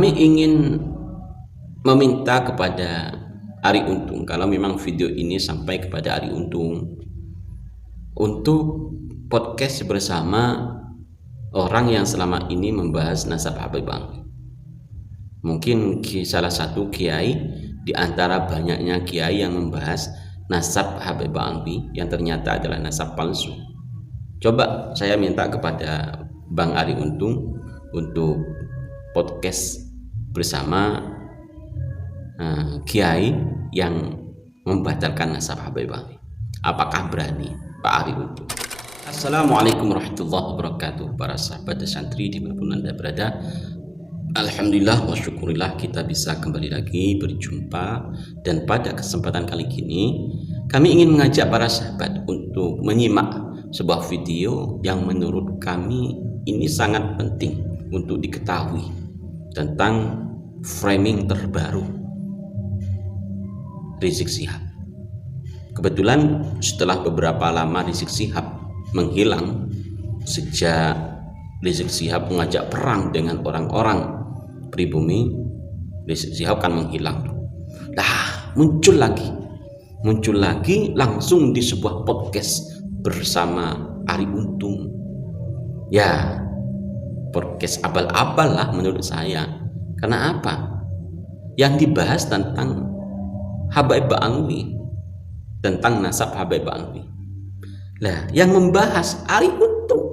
kami ingin meminta kepada Arie Untung, kalau memang video ini sampai kepada Arie Untung, untuk podcast bersama orang yang selama ini membahas nasab Habib Alwi. Mungkin salah satu kiai di antara banyaknya kiai yang membahas nasab Habib Alwi yang ternyata adalah nasab palsu. Coba saya minta kepada Bang Arie Untung untuk podcast bersama kiai yang membatalkan nasab Habib Alwi. Apakah berani Pak Arie Untung? Assalamualaikum warahmatullahi wabarakatuh, para sahabat dan santri dimanapun Anda berada. Alhamdulillah wa syukurillah kita bisa kembali lagi berjumpa, dan pada kesempatan kali ini kami ingin mengajak para sahabat untuk menyimak sebuah video yang menurut kami ini sangat penting untuk diketahui tentang framing terbaru Rizik Syihab. Kebetulan setelah beberapa lama Rizik Syihab menghilang, sejak Rizik Syihab mengajak perang dengan orang-orang pribumi, Rizik Syihab kan menghilang. Nah, muncul lagi langsung di sebuah podcast bersama Arie Untung. Ya, podcast abal-abal lah menurut saya. Karena apa? Yang dibahas tentang Habib Alwi, tentang nasab Habib Alwi. Lah, yang membahas Arie Untung.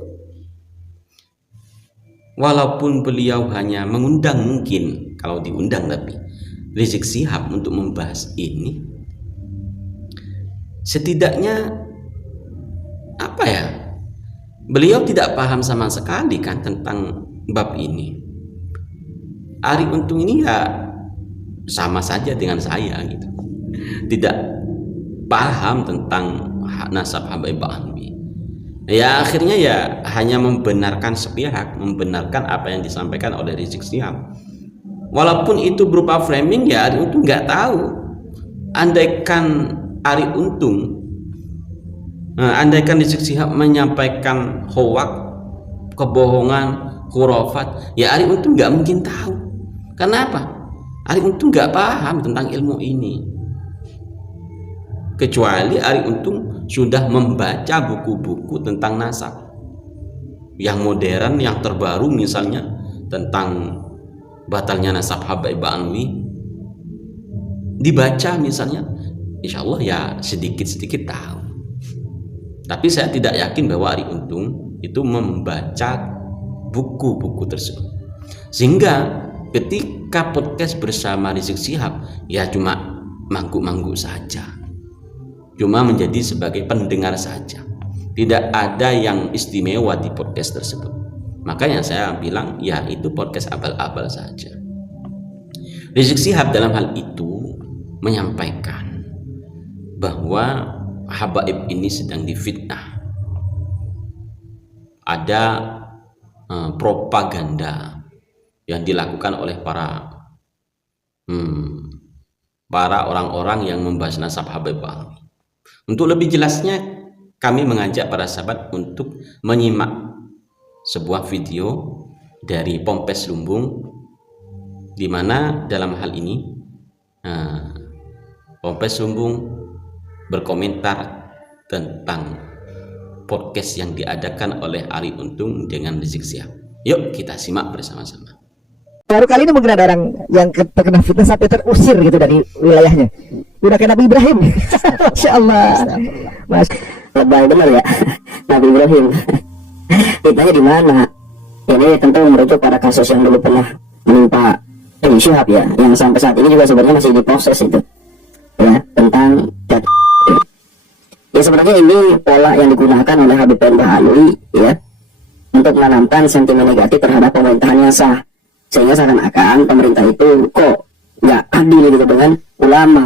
Walaupun beliau hanya mengundang, mungkin kalau diundang, tapi Rizik Syihab untuk membahas ini, setidaknya apa ya, beliau tidak paham sama sekali kan tentang bab ini. Arie Untung ini ya sama saja dengan saya gitu, tidak paham tentang nasab Habib Alwi. Ya akhirnya ya hanya membenarkan sepihak, membenarkan apa yang disampaikan oleh Rizik Syihab. Walaupun itu berupa framing, ya Arie Untung nggak tahu. Andaikan Arie Untung, andaikan Rizik Syihab menyampaikan hoak, kebohongan, khurafat, ya Arie Untung nggak mungkin tahu. Kenapa? Arie Untung nggak paham tentang ilmu ini. Kecuali Arie Untung sudah membaca buku-buku tentang nasab yang modern, yang terbaru, misalnya tentang batalnya nasab Habib Alwi, dibaca misalnya, insya Allah ya sedikit-sedikit tahu. Tapi saya tidak yakin bahwa Arie Untung itu membaca buku-buku tersebut, sehingga ketika podcast bersama Rizik Syihab ya cuma mangguk-mangguk saja, cuma menjadi sebagai pendengar saja, tidak ada yang istimewa di podcast tersebut. Makanya saya bilang ya itu podcast abal-abal saja. Rizik Syihab dalam hal itu menyampaikan bahwa Habib ini sedang difitnah, ada propaganda yang dilakukan oleh para orang-orang yang membahas nasab Habib Alwi. Untuk lebih jelasnya, kami mengajak para sahabat untuk menyimak sebuah video dari Pompes Lumbung, di mana dalam hal ini Pompes Lumbung berkomentar tentang podcast yang diadakan oleh Arie Untung dengan Rizik Syihab. Yuk kita simak bersama-sama. Baru kali ini mungkin ada orang yang terkena fitnah sampai terusir gitu dari wilayahnya. Udah kayak Nabi Ibrahim. Masya Allah. Mas, baik benar ya, Nabi Ibrahim. Fitnahnya di mana? Ini tentu merujuk pada kasus yang dulu pernah menimpa Rizik Syihab ya, yang sampai saat ini juga sebenarnya masih diproses itu. Ya, tentang ya sebenarnya ini pola yang digunakan oleh Habib Alwi ya, untuk menanamkan sentimen negatif terhadap pemerintahan yang sah, sehingga seakan-akan pemerintah itu kok nggak adil gitu dengan ulama.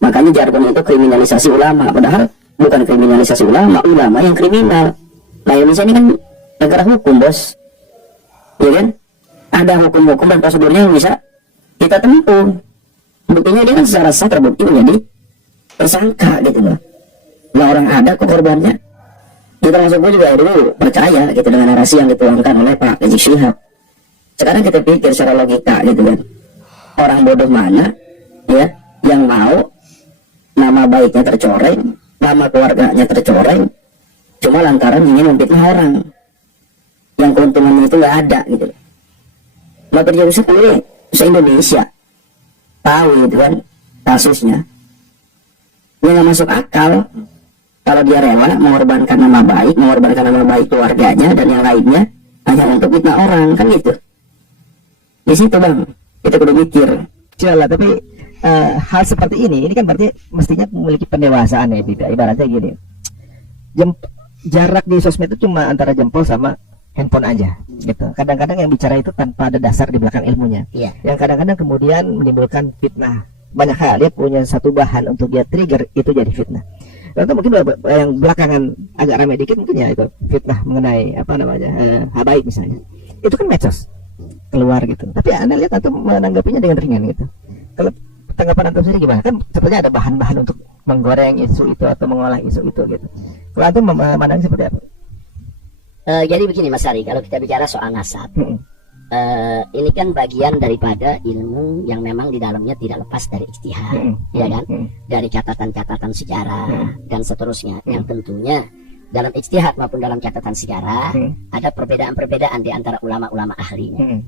Makanya jargon itu kriminalisasi ulama, padahal bukan kriminalisasi ulama, ulama yang kriminal. Nah Indonesia ini kan negara hukum, bos, ya kan? Ada hukum-hukum dan prosedurnya yang bisa kita tempuh. Buktinya dia kan secara sah terbukti menjadi tersangka gitu loh. Nah orang ada kok korbannya. Kita masuk gue juga dulu percaya gitu dengan narasi yang dituangkan oleh Pak Rizik Syihab. Sekarang kita pikir secara logika gitu kan, orang bodoh mana ya yang mau nama baiknya tercoreng, nama keluarganya tercoreng, cuma lantaran ingin memfitnah orang yang keuntungannya itu nggak ada gitu. Maka dia bisa pilih se-Indonesia tahu gitu kan kasusnya. Dia nggak masuk akal kalau dia rela mengorbankan nama baik keluarganya dan yang lainnya hanya untuk fitnah orang, kan gitu. Di situ bang kita kudu mikir. Jelas, tapi hal seperti ini kan berarti mestinya memiliki pendewasaan ya, tidak ibaratnya gini. Jarak di sosmed itu cuma antara jempol sama handphone aja gitu. Kadang-kadang yang bicara itu tanpa ada dasar di belakang ilmunya. Yang kadang-kadang kemudian menimbulkan fitnah. Banyak hal dia punya satu bahan untuk dia trigger, itu jadi fitnah. Lalu mungkin yang belakangan agak ramai dikit mungkin ya itu fitnah mengenai apa namanya habaib misalnya. Itu kan medsos keluar gitu. Tapi Anda lihat atau menanggapinya dengan ringan gitu. Kalau tanggapan Antum sendiri gimana? Kan sepertinya ada bahan-bahan untuk menggoreng isu itu atau mengolah isu itu gitu. Kalau Antum memandang seperti apa? Jadi begini Mas Ari, kalau kita bicara soal nasab, ini kan bagian daripada ilmu yang memang di dalamnya tidak lepas dari ijtihad, ya kan? Dari catatan-catatan sejarah dan seterusnya, yang tentunya dalam ijtihad maupun dalam catatan sejarah ada perbedaan-perbedaan di antara ulama-ulama ahlinya.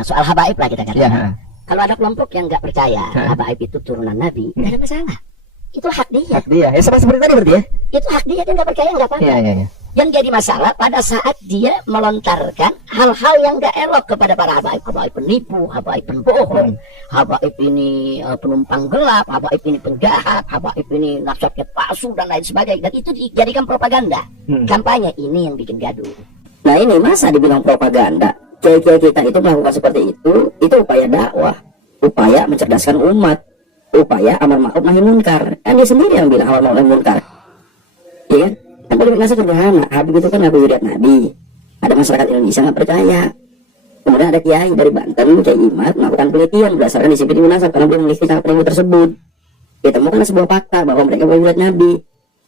Soal habaib lah kita katakan. Kalau ada kelompok yang nggak percaya habaib itu turunan Nabi, nggak ada masalah. Itu hak dia. Hak dia. Ya sama seperti tadi berarti ya. Itu hak dia, dia nggak percaya nggak apa-apa. Yang jadi masalah pada saat dia melontarkan hal-hal yang nggak elok kepada para habaib. Habaib penipu, habaib pembohong, habaib ini penumpang gelap, habaib ini penjahat, habaib ini nasihat palsu dan lain sebagainya. Dan itu dijadikan propaganda. Kampanye ini yang bikin gaduh. Nah ini masa dibilang propaganda. Kiai-kiai kita itu melakukan seperti itu upaya dakwah, upaya mencerdaskan umat, upaya amar ma'ruf nahi munkar. Kan dia sendiri yang bilang amar ma'ruf nahi munkar. Iya kan? Kan politik nasab sederhana. Habib itu kan Nabi Zuriat Nabi. Ada masyarakat Indonesia nggak percaya. Kemudian ada kiai dari Banten, Kiai Imad, melakukan penelitian berdasarkan disiplin ilmu nasab karena beliau memiliki sangat ilmu tersebut. Ditemukan sebuah fakta bahwa mereka Nabi Zuriat Nabi.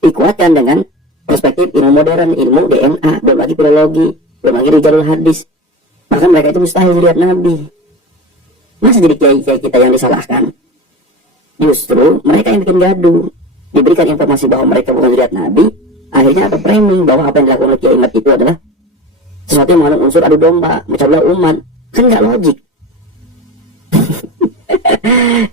Dikuatkan dengan perspektif ilmu modern, ilmu DNA, belum lagi filologi, belum lagi rijalul hadis. Maka mereka itu mustahil Zuriat Nabi. Masa jadi kiai-kiai kita yang disalahkan? Justru mereka yang bikin gaduh. Diberikan informasi bahwa mereka bukan Zuriat Nabi, akhirnya ada framing bahwa apa yang dilakukan oleh Kiai Imad itu adalah sesuatu yang mengandung unsur adu domba, memecah belah umat. Kan nggak logik.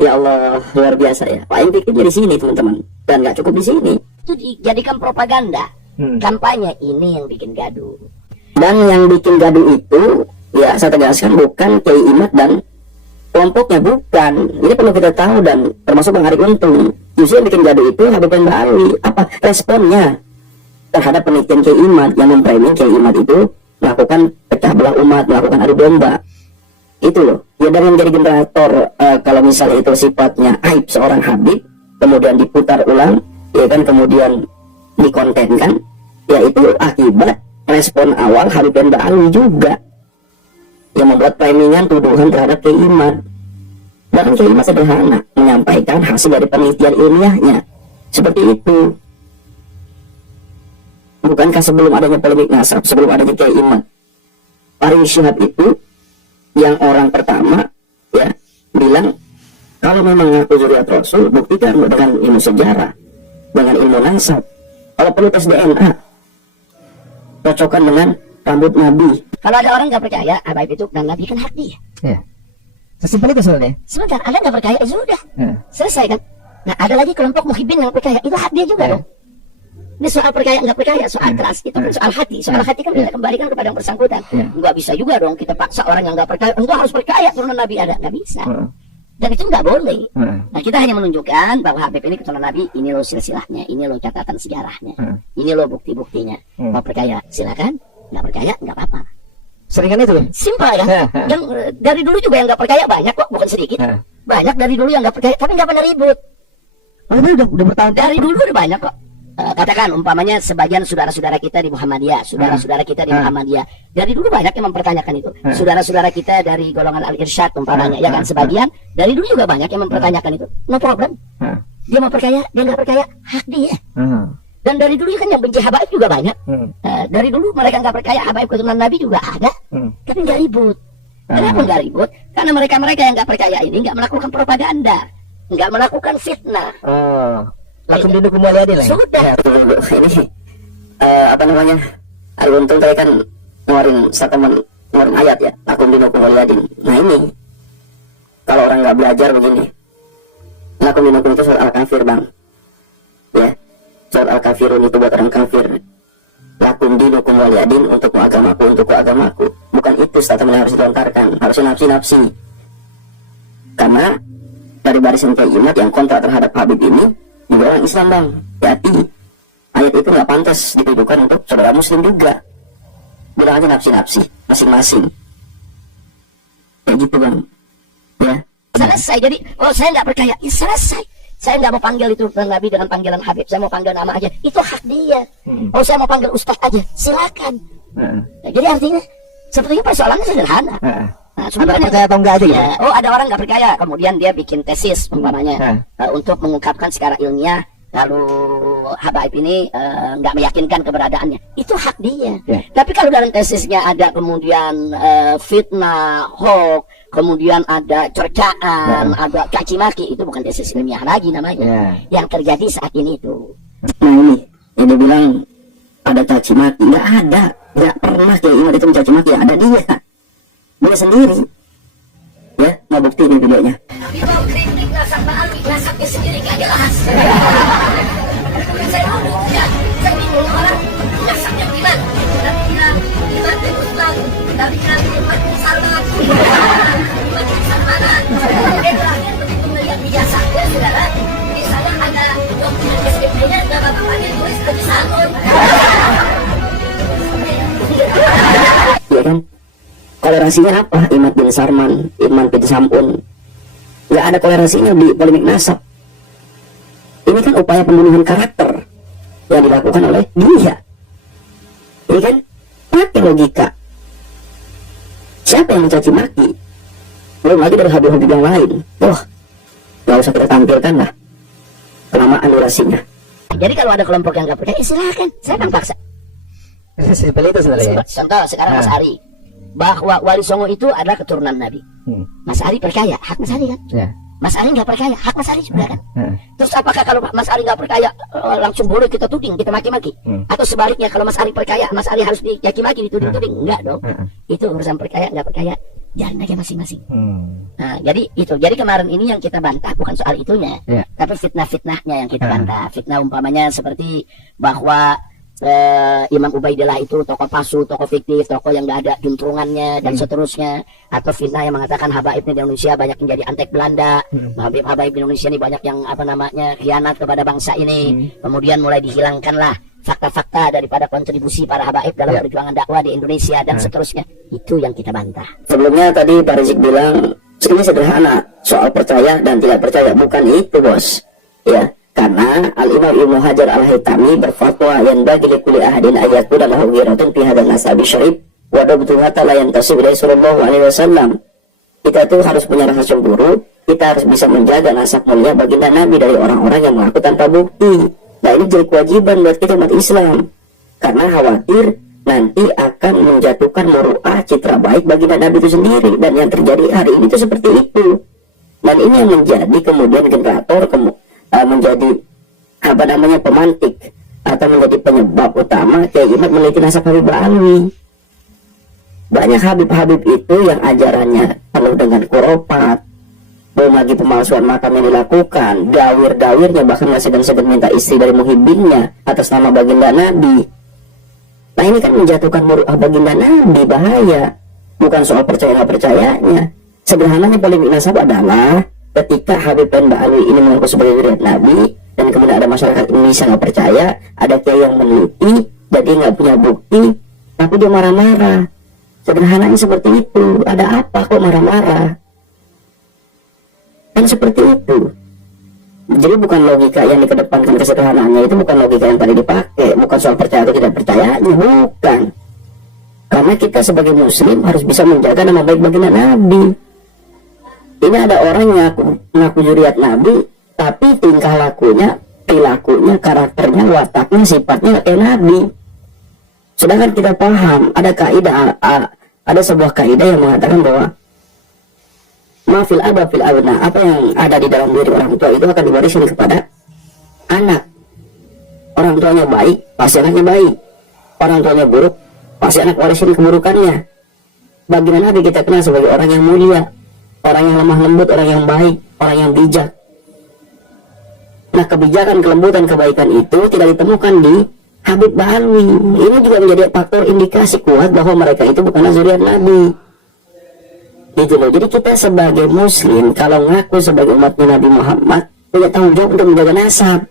Ya Allah, luar biasa ya. Pak pikirnya di sini teman-teman, dan nggak cukup di sini. Itu dijadikan propaganda. Kampanye ini yang bikin gaduh. Dan yang bikin gaduh itu, ya saya tegaskan bukan Kiai Imad dan kelompoknya, bukan. Ini perlu kita tahu dan termasuk Bang Ari Untung. Justru yang bikin gaduh itu Habib Ba'alawi. Apa responnya terhadap penelitian Kiai Imad yang memframing Kiai Imad itu melakukan pecah belah umat, melakukan adu domba. Itu loh. Ya dari menjadi generator kalau misalnya itu sifatnya aib seorang Habib, kemudian diputar ulang, ya kan, kemudian dikontenkan, ya itu akibat respon awal Habib Ba'alawi juga yang membuat framingan tuduhan terhadap Kiai Imad. Dan Kiai Imad sederhana menyampaikan hasil dari penelitian ilmiahnya seperti itu. Bukankah sebelum adanya polemik nasab, sebelum adanya Kiai Imad, Ari Syihab itu yang orang pertama ya bilang kalau memang ngaku zuriat Rasul, buktikan dengan ilmu sejarah, dengan ilmu nasab. Kalau perlu tes DNA, cocokkan dengan rambut Nabi. Kalau ada orang nggak percaya habaib itu dan Nabi, kan hak dia. Ya. Sesimpel itu soalnya. Sebentar, Anda nggak percaya, sudah selesai kan. Nah ada lagi kelompok muhibbin yang percaya, itu hak dia juga dong. Ini soal percaya nggak percaya, soal trust, itu kan soal hati. Soal hati kan kita kembalikan kepada yang bersangkutan. Nggak bisa juga dong kita paksa orang yang nggak percaya, enggak harus percaya turunan Nabi ada, nggak bisa. Dan itu nggak boleh. Nah kita hanya menunjukkan bahwa Habib ini keturunan Nabi, ini loh silsilahnya, ini loh catatan sejarahnya, ini loh bukti-buktinya. Mau percaya silakan, nggak percaya nggak apa-apa. Seringan itu. Simpel ya. Yang dari dulu juga yang nggak percaya banyak kok, bukan sedikit. Banyak dari dulu yang nggak percaya, tapi nggak pernah ribut. Oh, itu udah bertahun. Dari dulu udah banyak kok. Katakan umpamanya sebagian saudara-saudara kita di Muhammadiyah, saudara-saudara kita di Muhammadiyah, dari dulu banyak yang mempertanyakan itu. Saudara-saudara kita dari golongan Al-Irsyad umpamanya, ya kan, sebagian dari dulu juga banyak yang mempertanyakan itu. No problem. Dia mau percaya, dia nggak percaya, hak dia. Dan dari dulu kan yang benci habaib juga banyak. Dari dulu mereka nggak percaya habaib keturunan Nabi juga ada, tapi nggak ribut. Kenapa nggak ribut? Karena mereka-mereka yang nggak percaya ini nggak melakukan propaganda, nggak melakukan fitnah. Lakum dinukum waliyadin lah. Sudah. Ya, ini apa namanya? Ari Untung tadi kan ngeluarin statement, ngeluarin ayat ya, lakum dinukum waliyadin. Nah ini kalau orang nggak belajar begini, lakum dinukum itu surat Al-Kafir, Bang. Ya, surat Al-Kafirun itu buat orang kafir. Lakum dinukum waliyadin, untukku agamaku, untukku agamaku. Bukan itu statement yang harus dilontarkan, harusnya nafsi-nafsi. Karena dari barisan Kiai Imad yang kontra terhadap Habib ini juga orang Islam, Bang. Hati, ayat itu nggak pantas ditujukan untuk saudara Muslim juga. Bilang aja nafsi-nafsi masing-masing. Kayak gitu, Bang. Ya. Selesai. Jadi, saya nggak percaya, ya selesai. Saya nggak mau panggil itu Nabi dengan panggilan Habib. Saya mau panggil nama aja. Itu hak dia. Saya mau panggil Ustaz aja. Silakan. Nah, jadi artinya sebetulnya persoalannya sederhana. Nah, Ada percaya atau enggak aja ya? Ada orang nggak percaya, kemudian dia bikin tesis umpamanya untuk mengungkapkan secara ilmiah. Lalu habaib ini nggak meyakinkan keberadaannya, itu hak dia. Tapi kalau dalam tesisnya ada kemudian fitnah, hoax, kemudian ada cercaan, ada caci maki, itu bukan tesis ilmiah lagi namanya. Yang terjadi saat ini itu. Nah ini, yang dia bilang ada caci maki, nggak ada, nggak pernah Kiai Imad itu mencaci maki, ada dia sendiri. Ya, mau bukti ini videonya. Tapi mau kritik nasab Ba'alwi, nasabnya sendiri gak jelas. Saya mau buktinya, saya bingung orang nasabnya gimana. Tapi bilang Imad bin Utsman, tapi bilang Imad bin Salman, Imad bin Salmanan. Dia terakhir begitu melihat ijazahnya, saudara, di sana ada dokumen SPP-nya, nama bapaknya tulis Haji Salmon. Iya kan? Kolerasinya apa? Imad bin Sarman, Imad bin Samun. Nggak ada kolerasinya di polemik nasab. Ini kan upaya pembunuhan karakter yang dilakukan oleh dia. Ini kan pakai logika. Siapa yang mencaci maki? Belum lagi dari habib-habib yang lain. Wah, nggak usah kita tampilkan lah. Kelamaan durasinya. Jadi kalau ada kelompok yang nggak percaya, silakan. Saya akan paksa. Seperti itu sebenarnya. Contoh sekarang Mas Ari, bahwa Wali Songo itu adalah keturunan Nabi. Mas Ari percaya, hak Mas Ari kan? Mas Ari nggak percaya, hak Mas Ari juga kan? Terus apakah kalau Mas Ari nggak percaya langsung boleh kita tuding, kita maki-maki? Atau sebaliknya kalau Mas Ari percaya, Mas Ari harus dicaci-maki, dituding-tuding? Enggak dong. Itu urusan percaya nggak percaya, jalan aja masing-masing. Nah, jadi itu. Jadi kemarin ini yang kita bantah bukan soal itunya, tapi fitnah-fitnahnya yang kita bantah. Fitnah umpamanya seperti bahwa Imam Ubaidillah itu tokoh palsu, tokoh fiktif, tokoh yang nggak ada juntrungannya dan seterusnya. Atau fitnah yang mengatakan habaib di Indonesia banyak menjadi antek Belanda, habaib di Indonesia ini banyak yang khianat kepada bangsa ini. Kemudian mulai dihilangkanlah fakta-fakta daripada kontribusi para habaib dalam perjuangan dakwah di Indonesia dan seterusnya. Itu yang kita bantah. Sebelumnya tadi Pak Rizik bilang ini sederhana, soal percaya dan tidak percaya. Bukan itu, Bos. Ya. Karena Al-Imam Ibnu Hajar Al-Haytami berfatwa yang bagi likulli ahadin ayatu dan lahu ghiratun fi hadzal nasabi syarif wa dabtu hatta la yantasib ilaihi sallallahu alaihi wasallam. Kita itu harus punya rasa cemburu, kita harus bisa menjaga nasab mulia baginda Nabi dari orang-orang yang mengaku tanpa bukti. Nah, ini jadi kewajiban buat kita umat Islam. Karena khawatir nanti akan menjatuhkan muru'ah citra baik baginda Nabi itu sendiri, dan yang terjadi hari ini itu seperti itu. Dan ini yang menjadi kemudian generator menjadi pemantik atau menjadi penyebab utama Kiai Imad meneliti nasab Habib Ba'alwi. Banyak habib-habib itu yang ajarannya penuh dengan kuropat, belum lagi pemalsuan makam yang dilakukan, gawir-gawirnya bahkan masih segan minta istri dari muhibbinnya atas nama baginda Nabi. Nah, ini kan menjatuhkan muru'ah baginda Nabi, bahaya. Bukan soal percaya nggak percayanya. Sederhananya polemik nasab adalah ketika Habib bin Ba'alwi ini mengaku sebagai zuriat Nabi, dan kemudian ada masyarakat Indonesia nggak percaya, ada kiai yang meneliti, jadi nggak punya bukti, tapi dia marah-marah. Sederhananya seperti itu. Ada apa kok marah-marah? Kan seperti itu. Jadi bukan logika yang dikedepankan kesederhanaannya, itu bukan logika yang tadi dipakai, bukan soal percaya atau tidak percayanya, bukan. Karena kita sebagai Muslim harus bisa menjaga nama baik baginda Nabi. Ini ada orang yang ngaku zuriat Nabi, tapi tingkah lakunya, perilakunya, karakternya, wataknya, sifatnya kayak Nabi. Sedangkan kita paham ada kaidah ada sebuah kaidah yang mengatakan bahwa mafil aba fil abna, apa yang ada di dalam diri orang tua itu akan diwariskan kepada anak. Orang tuanya baik, pasti anaknya baik. Orang tuanya buruk, pasti anak warisin keburukannya. Bagaimana Nabi kita kenal sebagai orang yang mulia, orang yang lemah lembut, orang yang baik, orang yang bijak. Nah, kebijakan, kelembutan, kebaikan itu tidak ditemukan di Habib Ba'alwi. Ini juga menjadi faktor indikasi kuat bahwa mereka itu bukanlah zuriat Nabi. Gitu loh. Jadi kita sebagai muslim, kalau ngaku sebagai umatnya Nabi Muhammad, punya tanggung jawab untuk menjaga nasab.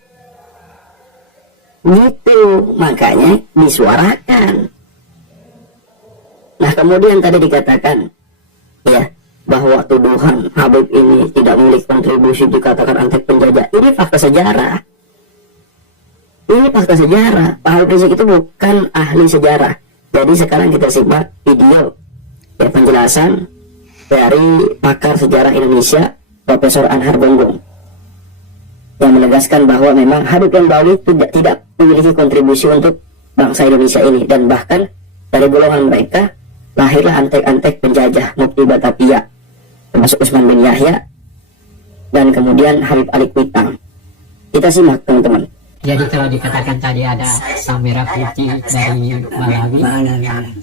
Gitu, makanya disuarakan. Nah, kemudian tadi dikatakan ya bahwa tuduhan Habib ini tidak memiliki kontribusi, dikatakan antek penjajah. Ini fakta sejarah. Ini fakta sejarah. Pak Habib Rizik itu bukan ahli sejarah. Jadi sekarang kita simak video ya, penjelasan dari pakar sejarah Indonesia Profesor Anhar Gonggong yang menegaskan bahwa memang Habib yang Ba'alwi tidak memiliki kontribusi untuk bangsa Indonesia ini, dan bahkan dari golongan mereka lahirlah antek-antek penjajah Mufti Batavia termasuk Usman bin Yahya dan kemudian Habib Ali Kuitang. Kita simak teman-teman. Jadi kalau dikatakan tadi ada Samira Putih dari Ba'alwi,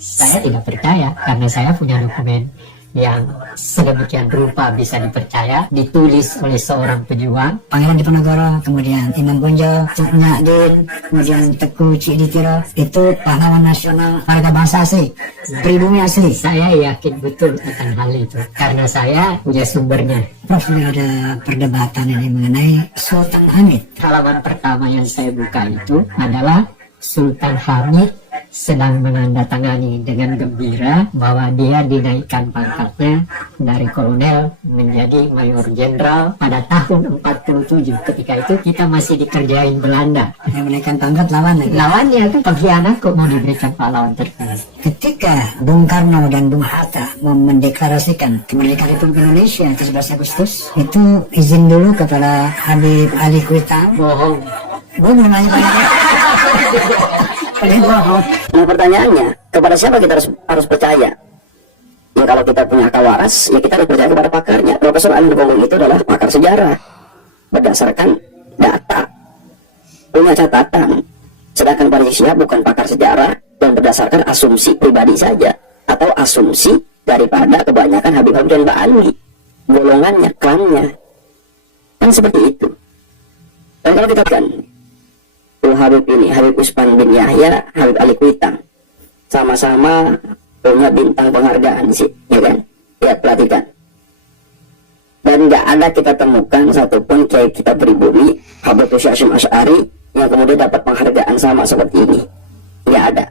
saya tidak percaya karena saya punya dokumen yang sedemikian rupa bisa dipercaya, ditulis oleh seorang pejuang, Pangeran Diponegoro, kemudian Imam Bonjol, Cuk Nyadin, kemudian Teguh Cikditiro, itu pahlawan nasional warga bangsa asli, pribumi asli. Saya yakin betul akan hal itu karena saya punya sumbernya. Prof, ini ada perdebatan ini mengenai Sultan Hamid. Halaman pertama yang saya buka itu adalah Sultan Hamid sedang menandatangani dengan gembira bahwa dia dinaikkan pangkatnya dari kolonel menjadi mayor jenderal pada tahun 47. Ketika itu kita masih dikerjain Belanda. Yang menaikkan pangkat lawannya. Lawannya itu pengkhianat kok mau diberikan pahlawan tertinggi. Ketika Bung Karno dan Bung Hatta mau mendeklarasikan kemerdekaan Republik Indonesia 17 Agustus, itu izin dulu kepada Habib Ali Kuitang. Bohong. Gue belum nanya Nah, pertanyaannya, kepada siapa kita harus percaya? Ya, kalau kita punya akal waras, ya kita harus percaya kepada pakarnya. Profesor Anhar Gonggong itu adalah pakar sejarah berdasarkan data, punya catatan. Sedangkan Pak Rizik Syihab bukan pakar sejarah dan berdasarkan asumsi pribadi saja, atau asumsi daripada kebanyakan Habib-Habib dan Ba'alwi, golongannya, klannya, kan seperti itu. Dan kalau kita kan Habib ini, Habib Usman bin Yahya, Habib Ali Kuitang, sama-sama punya bintang penghargaan sih, ya kan? Ya, perhatikan. Dan nggak ada kita temukan satupun kiai kita pribumi, Habib Hashim Asy'ari, yang kemudian dapat penghargaan sama seperti ini. Nggak ada.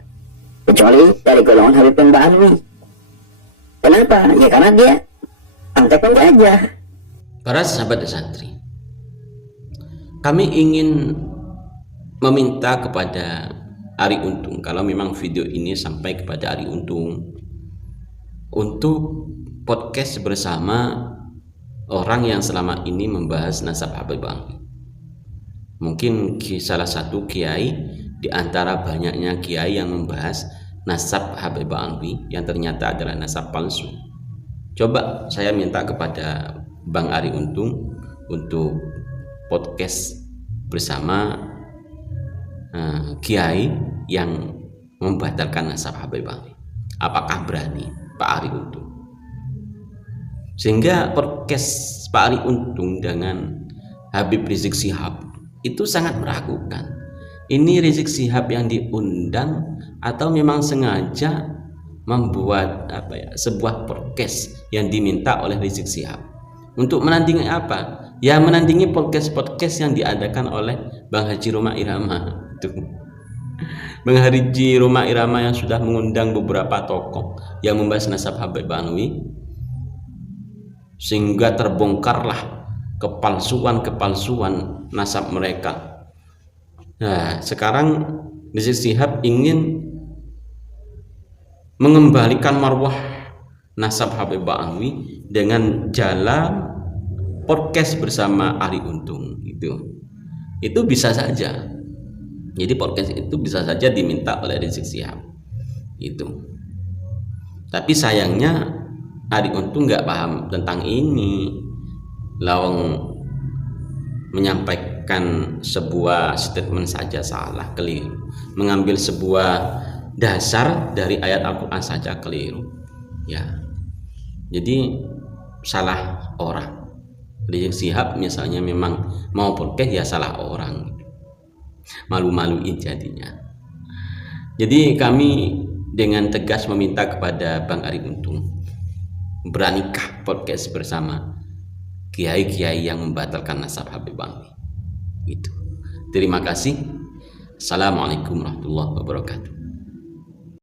Kecuali dari golongan Habib bin Ba'alwi. Kenapa? Ya karena dia antek penjajah. Para sahabat dan santri, kami ingin meminta kepada Ari Untung, kalau memang video ini sampai kepada Ari Untung, untuk podcast bersama orang yang selama ini membahas nasab Habib Ba'alwi. Mungkin salah satu kiai di antara banyaknya kiai yang membahas nasab Habib Ba'alwi yang ternyata adalah nasab palsu. Coba saya minta kepada Bang Ari Untung untuk podcast bersama kiai yang membatalkan nasab Habib Ba'alwi. Apakah berani Pak Ari Untung? Sehingga podcast Pak Ari Untung dengan Habib Rizik Syihab itu sangat meragukan. Ini Rizik Syihab yang diundang atau memang sengaja membuat sebuah podcast yang diminta oleh Rizik Syihab untuk menandingi apa? Ya, menandingi podcast yang diadakan oleh Bang Haji Roma Irama. Bang Haji Roma Irama yang sudah mengundang beberapa tokoh yang membahas nasab Habib Ba'alwi, sehingga terbongkarlah kepalsuan nasab mereka. Nah, sekarang Rizik Syihab ingin mengembalikan marwah nasab Habib Ba'alwi dengan jalan podcast bersama Ari Untung. Itu bisa saja. Jadi podcast itu bisa saja diminta oleh Rizik Syihab. Tapi sayangnya Arie Untung nggak paham tentang ini. Lawang menyampaikan sebuah statement saja salah, keliru. Mengambil sebuah dasar dari ayat Al-Quran saja keliru. Ya, jadi salah orang. Rizik Syihab misalnya memang mau podcast, ya salah orang. Malu-maluin jadinya. Jadi kami dengan tegas meminta kepada Bang Arie Untung, beranikah podcast bersama kiai-kiai yang membatalkan nasab Habib Bangli. Gitu. Terima kasih. Assalamualaikum warahmatullahi wabarakatuh.